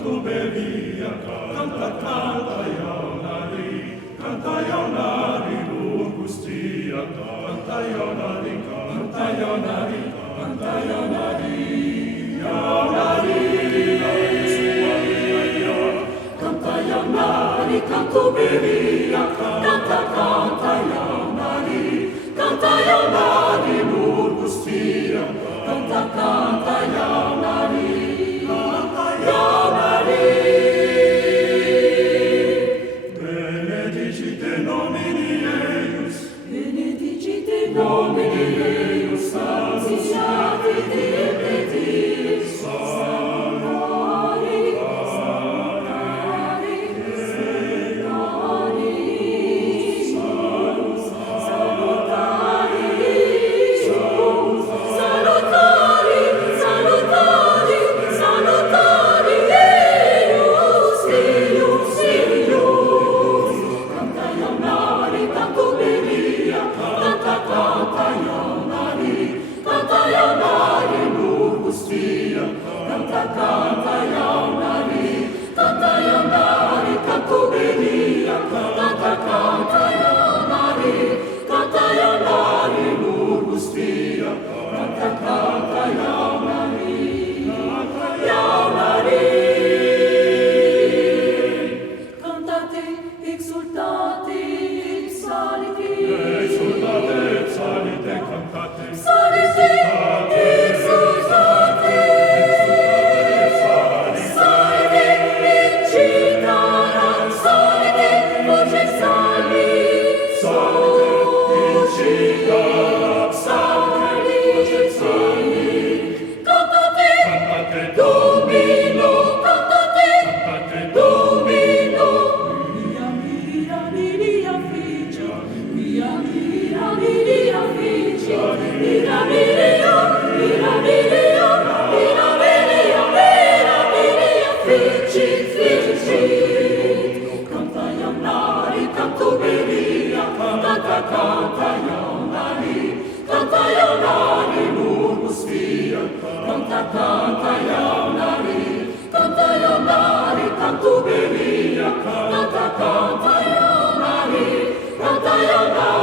cantuberia, canta, canta, ionari, canta, ionari, lungustia, canta, ionari, canta, ionari, canta, ionari, ionari, canta, ionari, cantuberia, canta, canta, ionari, canta, ionari, lungustia, canta, canta, ionari, canta, ionari. Benedicite nomini eius, benedicite nomini eius, sanctiate Dei Petis, salutari, salutari, salutari, salutari, salutari, salutari, salutari, eius, eius, eius, canta ionari, cantuberia, canta, canta ionari, canta ionari, lungustia, canta, canta ionari, canta ionari, cantuberia, canta, canta ionari, canta ionari, lungustia, canta, canta ionari, canta, ionari. Cantate, exultate, salite, exultate, salite, cantate, salite, exultate, salite, incitaram, salite, voce salvi, salite, incitaram, salvi, voce salvi, cantate, cantate, Domino, cantate, cantate, Domino, mia, mia, mia, ficia, mia, mia, mia, ficia, mia, mia, mia, mia, mia, mia, fici, fici, canta ionari, cantuberia, canta, canta ionari, canta ionari, lungustia, canta, canta ionari, canta ionari, cantuberia, canta, canta ionari, canta ionari.